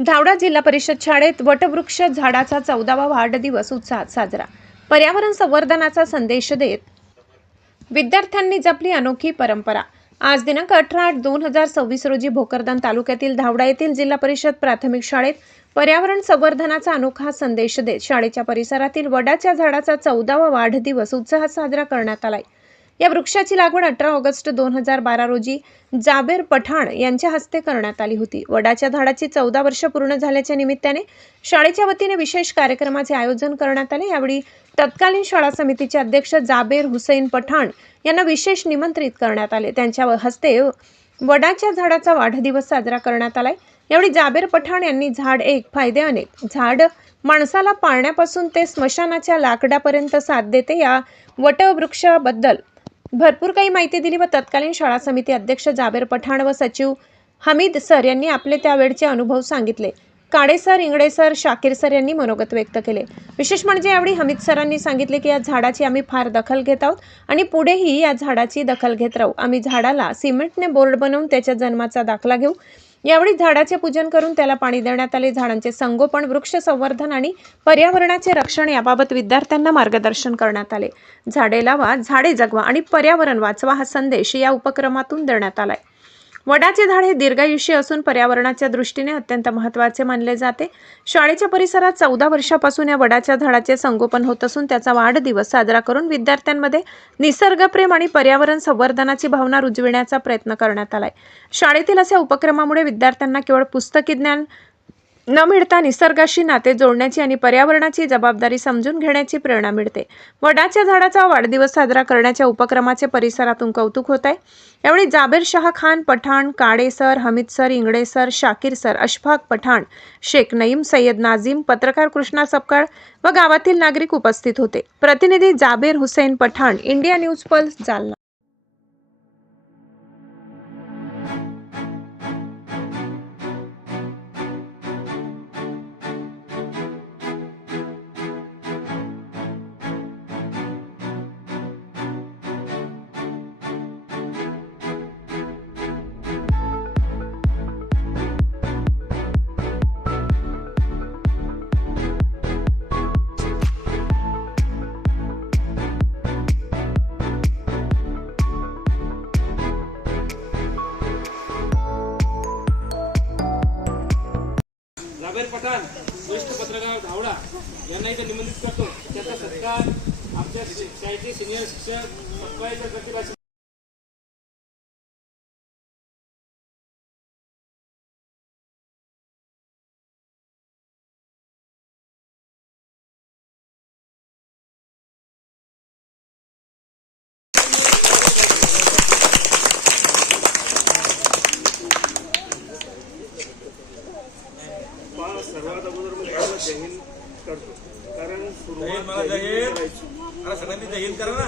धावडा जिल्हा परिषद शाळेत वटवृक्ष झाडाचा 14वा वाढदिवस उत्साहात साजरा। पर्यावरण संवर्धनाचा संदेश देत विद्यार्थ्यांनी जपली अनोखी परंपरा। आज दिनांक 18/8/2026 रोजी भोकरदन तालुक्यातील धावडा येथील जिल्हा परिषद प्राथमिक शाळेत पर्यावरण संवर्धनाचा अनोखा संदेश देत शाळेच्या परिसरातील वडाच्या झाडाचा 14वा वाढदिवस उत्साहात साजरा करण्यात आला। या वृक्षाची लागवड 18 ऑगस्ट 2012 रोजी जाबेर पठाण यांच्या हस्ते करण्यात आली होती। वडाच्या झाडाची 14 वर्ष पूर्ण झाल्याच्या निमित्ताने शाळेच्या वतीने विशेष कार्यक्रमाचे आयोजन करण्यात आले। यावेळी तत्कालीन शाळा समितीचे अध्यक्ष जाबेर हुसैन पठाण यांना विशेष निमंत्रित करण्यात आले। त्यांच्या हस्ते वडाच्या झाडाचा वाढदिवस साजरा करण्यात आला। यावेळी जाबेर पठाण यांनी झाड एक फायदे अनेक, झाड माणसाला पाळण्यापासून ते स्मशानाच्या लाकडापर्यंत साथ देते या वटवृक्षाबद्दल भरपूर काही माहिती दिली व तत्कालीन शाळा समिती अध्यक्ष जाबेर पठाण व सचिव हमीद सर यांनी आपले त्यावेळचे अनुभव सांगितले। Kale sir, Ingle sir, Shakir sir यांनी मनोगत व्यक्त केले। विशेष म्हणजे यावेळी हमीद सरांनी सांगितले की या झाडाची आम्ही फार दखल घेत आहोत आणि पुढेही या झाडाची दखल घेत राहू। आम्ही झाडाला सिमेंटने बोर्ड बनवून त्याच्या जन्माचा दाखला घेऊ। यावेळी झाडाचे पूजन करून त्याला पाणी देण्यात आले। झाडांचे संगोपन, वृक्ष संवर्धन आणि पर्यावरणाचे रक्षण याबाबत विद्यार्थ्यांना मार्गदर्शन करण्यात आले। झाडे लावा, झाडे जगवा आणि पर्यावरण वाचवा हा संदेश या उपक्रमातून देण्यात आलाय। वडाचे झाड हे दीर्घायुष्य असून पर्यावरणाच्या दृष्टीने अत्यंत महत्त्वाचे मानले जाते। शाळेच्या परिसरात 14 वर्षापासून या वडाच्या झाडाचे संगोपन होत असून त्याचा वाढदिवस साजरा करून विद्यार्थ्यांमध्ये निसर्गप्रेम आणि पर्यावरण संवर्धनाची भावना रुजविण्याचा प्रयत्न करण्यात आलाय। शाळेतील अशा उपक्रमामुळे विद्यार्थ्यांना केवळ पुस्तकी ज्ञान न मिळता निसर्गाशी नाते जोडण्याची आणि पर्यावरणाची जबाबदारी समजून घेण्याची प्रेरणा मिळते। वडाच्या झाडाचा वाढदिवस साजरा करण्याच्या उपक्रमाचे परिसरातून कौतुक होत आहे। यावेळी Jaber Shah Khan Pathan, Kale sir, Hamid sir, Ingle sir, Shakir sir, Ashfaq Pathan, Shaikh Naeem, Sayyad Nazim, पत्रकार कृष्णा सपकाळ व गावातील नागरिक उपस्थित होते। प्रतिनिधी Jaber Hussain Pathan, India news pulse, Jalna. Jaber Pathan, वरिष्ठ पत्रकार धावडा यांना इथे निमंत्रित करतो। त्याचा सत्कार आमच्या शाळेचे सिनियर शिक्षक सत्काराच्या प्रतिभाशी सर्वात अगोदर मी जय हिंद करतो, कारण सुरुवात सगळ्यांनी जय हिंद करा ना।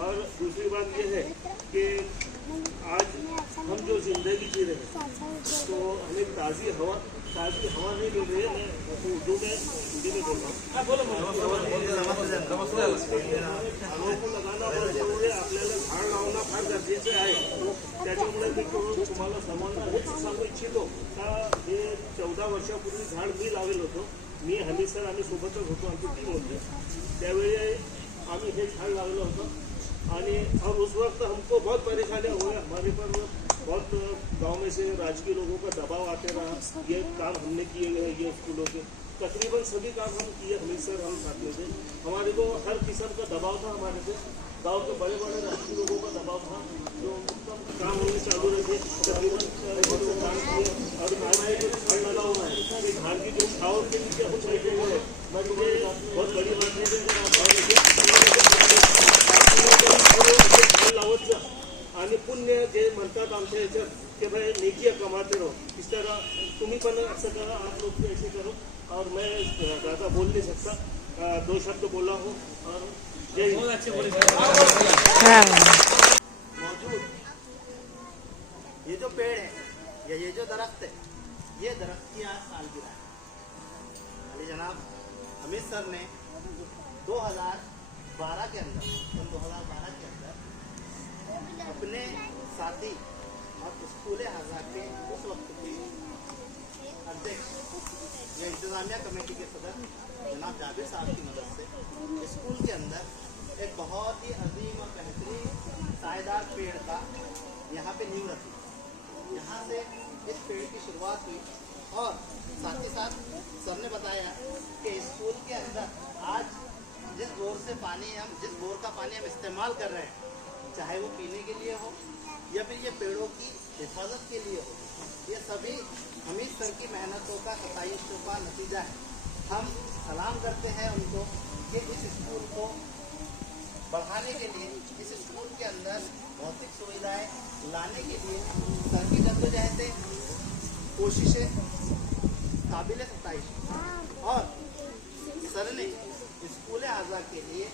और दूसरी बात ये है कि आज हम जो जिंदगी जी रहे हैं तो हमें ताज़ी हवा नहीं मिल रही है। मैं उर्दू में, हिंदी में बोल रहा हूँ। झाडों को लगाना बहुत जरूरी आहे, आपल्याला झाड लावणं फार गरजेचं आहे। त्याच्यामुळे मी तुम्हाला सर्वांना हेच सांगू इच्छितो का हे 14 वर्षापूर्वी झाड मी लावलेलं होतं। मी हमीद सर आम्ही सोबतच होतो, आमची टीम होती त्यावेळी आम्ही हे झाड लावलं होतं। और उस वक्त हमको बहुत परेशानियाँ हुए, हमारे पर बहुत गांव में से राजकीय लोगों का दबाव आते रहा। ये काम हमने किए गए, ये स्कूलों के तकरीबन सभी काम हम किए, हमीद सर हम साथ में थे। हमारे को हर किस्म का दबाव था, हमारे से गांव के बड़े बड़े राजकीय लोगों का दबाव था जो काम होने चालू रहे। तकरीबन काम किए और झाड़ लगा हुआ है, धान की जो छाव के नीचे कुछ बैठे हुए हैं। मुझे बहुत बड़ी बात है आणि पुण्य जे म्हणतात आमच्या याच्यात कि भाई नेकी कमाते रहो, इस तरह तुम्ही पण असं करा, आप लोग भी ऐसे करो। और मैं ज़्यादा बोल नहीं सकता, 2 शब्द बोला हूँ और जय हिंद। अच्छे बोले मौजूद ये जो पेड़ है या ये जो दरख्त है, ये दरख्त की आज सालगिरह है। जनाब हमीद सर ने 2012 के अंदर, सन 2012 के अंदर अपने साथी और स्कूल आज़ाद के उस वक्त के अध्यक्ष या इंतजामिया कमेटी के सदस्य जनाब जाबिर साहब की मदद से स्कूल के अंदर एक बहुत ही अजीम और बेहतरीन सायेदार पेड़ का यहाँ पे नींव रखी। यहाँ से इस पेड़ की शुरुआत हुई और साथ ही साथ सर ने बताया कि स्कूल के अंदर आज जिस बोर का पानी हम इस्तेमाल कर रहे हैं, चाहे वो पीने के लिए हो या फिर ये पेड़ों की हिफाजत के लिए हो, ये सभी हमीद सर की मेहनतों का 27 का नतीजा है। हम सलाम करते हैं उनको कि इस स्कूल को बढ़ाने के लिए, इस स्कूल के अंदर भौतिक सुविधाएं लाने के लिए सर की जद्दोजहदें, कोशिशें काबिल सताइश। और सर ने स्कूल आज़ाद के लिए